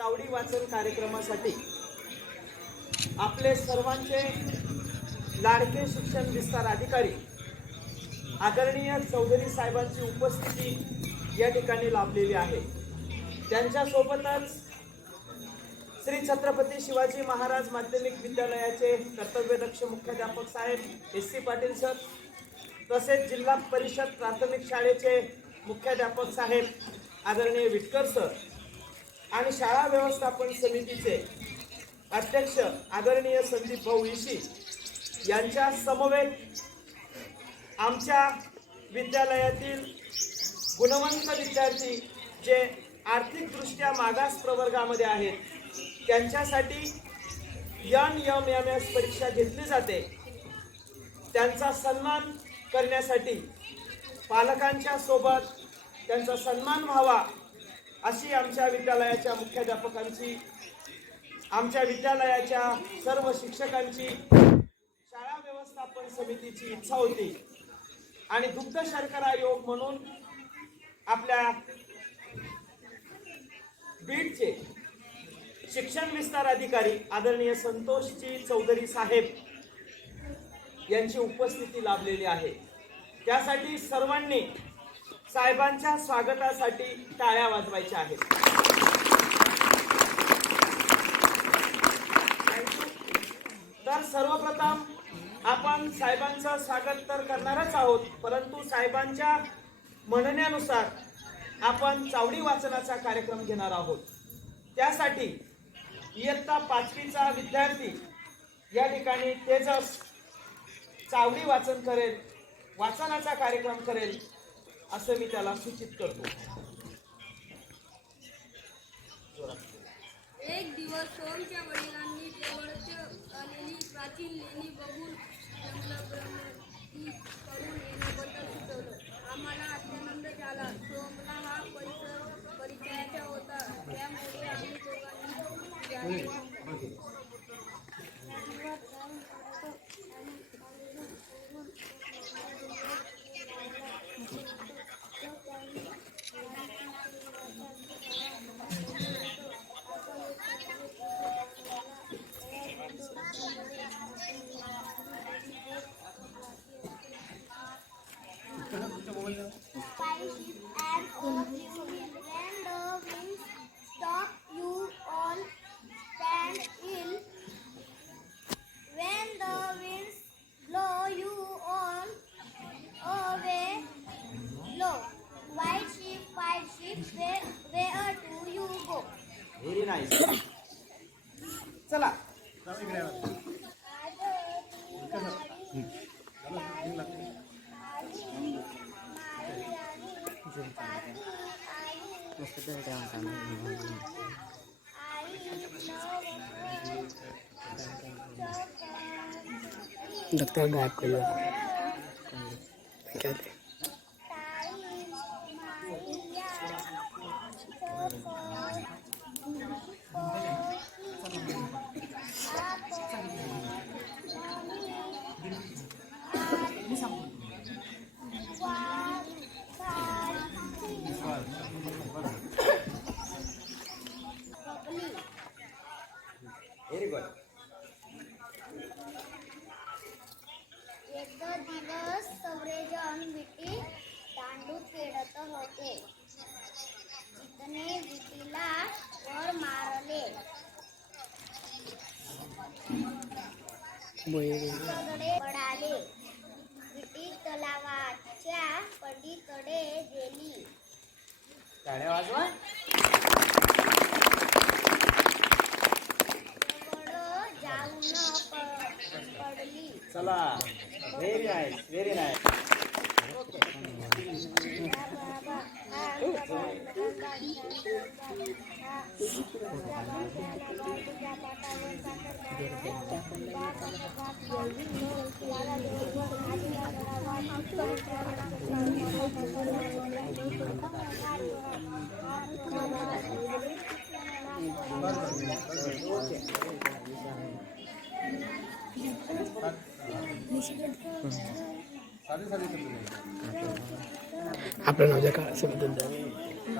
चावडी वाचन कार्यक्रमासाठी आपले सर्वांचे लाडके शिक्षण विस्तार अधिकारी आदरणीय चौधरी साहेबांची उपस्थिती या ठिकाणी लाभलेली आहे. त्यांच्यासोबतच श्री छत्रपती शिवाजी महाराज माध्यमिक विद्यालयाचे कर्तव्यदक्ष मुख्याध्यापक साहेब एस सी पाटील सर तसेच जिल्हा परिषद प्राथमिक शाळेचे मुख्याध्यापक साहेब आदरणीय विटकर सर आणि शाळा व्यवस्थापन समितीचे अध्यक्ष आदरणीय संदीप भाऊ इशी यांच्या समवेत आमच्या विद्यालयातील गुणवंत विद्यार्थी जे आर्थिकदृष्ट्या मागास प्रवर्गामध्ये आहेत त्यांच्यासाठी यन यम एम एस परीक्षा घेतली जाते. त्यांचा सन्मान करण्यासाठी पालकांच्या सोबत त्यांचा सन्मान व्हावा अशी आमच्या विद्यालयाच्या मुख्याध्यापकांची आमच्या विद्यालयाच्या सर्व शिक्षकांची शाळा व्यवस्थापन समितीची इच्छा होती. आणि दुग्ध शर्करा योग म्हणून आपल्या बीडचे शिक्षण विस्तार अधिकारी आदरणीय संतोषजी चौधरी साहेब यांची उपस्थिती लाभलेली आहे. त्यासाठी सर्वांनी साहेबांच्या स्वागतासाठी टाळ्या वाजवायच्या आहेत. तर सर्वप्रथम आपण साहेबांचं स्वागत तर करणारच आहोत परंतु साहेबांच्या म्हणण्यानुसार आपण चावडी वाचनाचा कार्यक्रम घेणार आहोत. त्यासाठी इयत्ता पाचवीचा विद्यार्थी या ठिकाणी तेजस चावडी वाचन करेल वाचनाचा कार्यक्रम करेल. असं मी त्याला सूचित करतो. एक दिवस सोमच्या वडिलांनी जवळच आलेली प्राचीन लेणी बघून करून येण्याबद्दल सुचवलं. आम्हाला अत्यानंद झाला. सोमला हा परिसर परिचयाचा होता. त्यामुळे आम्ही दोघांनी Sheep and all when the winds stop, you all stand. When the winds blow, you all away. White sheep, white sheep, where, where do you go? Very nice. Doctor गायब करूया काय ते व्हेरी गुड एक दिवस सौरेजन विटी दांडू खेळत होते चितने विटीला वर मारले सगळे पडाले विटी तलावाच्या पलीकडे गेली. टाळ्या वाजवा. जवळ जाऊन पडली. चला. व्हेरी नाईस व्हेरी नाईस आपलं नाव ज्या काळाचं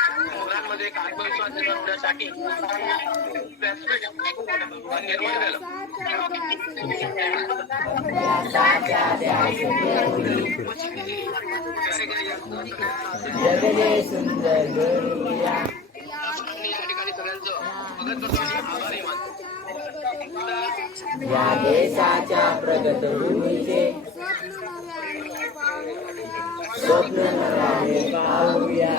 मुलांमध्ये एक आत्मविश्वास निर्माण व्यासपीठ निर्माण झालं. या ठिकाणी सगळ्यांचं करतो आणि आभारी मानतो या देशाच्या प्रगत भूमीचे स्वप्न नव्याने पाहूया.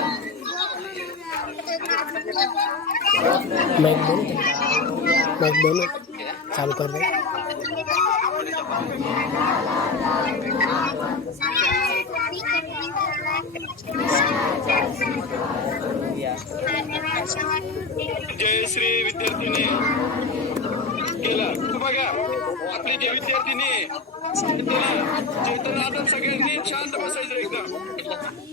स्वप्न चालू कर दे जयश्री विद्यार्थिनी. केलं. बघा आपली जे विद्यार्थिनी. आहे, चैतन्य आता सगळ्यांनी शांत बसायचं एकदम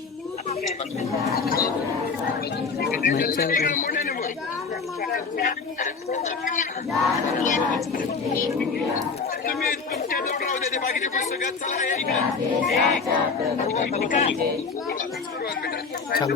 तुम्ही तुमच्या जवळ राहू दे ते पुस्तकात चला या इकडे चालू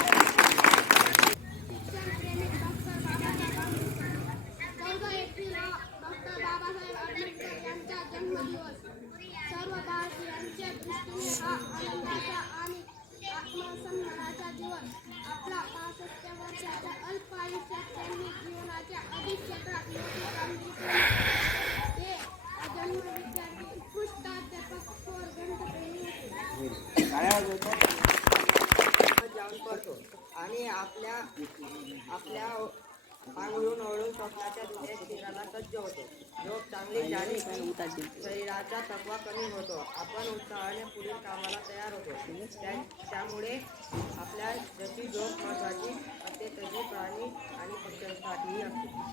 हा आणि आपला पासष्ट वर्षाच्या अल्प आयुष्यात त्यांनी जीवनाच्या अनेक क्षेत्रात मोठी कामगिरी केली ते विद्यार्थी उत्कृष्ट अध्यापक थोर ग्रंथप्रेमी होते जाऊन पडतो आणि आपल्या आपल्या स्वप्नाच्या दुसऱ्या सज्ज होतो. चांगली झाली शरीराचा थकवा कमी होतो. आपण उत्साहाने पुढील कामाला तयार होतो. त्या- त्यामुळे आपल्या जशी झोप महत्वाची असते तशी प्राणी आणि पक्ष्यांसाठीही असते.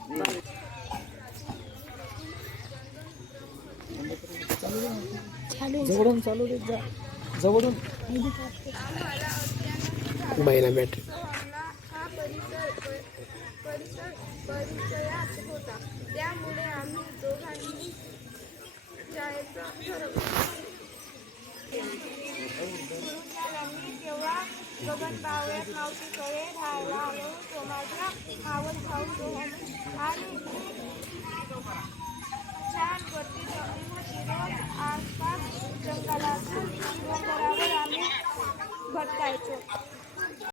जवळून चालू देत जा. जवळून. बाईना बॅटरी परिचय परिचयात होता. त्यामुळे आम्ही दोघांनी जायचं ठरवलं गुरुजी तेव्हा गगन बावळ्यात मावशीकडे राहायला आलो तो माझा मावस भाऊ दोघांनी आणि छान गर्दी जमली होती रोज आसपास जंगलातून डोंगरावर आम्ही भटकायचो.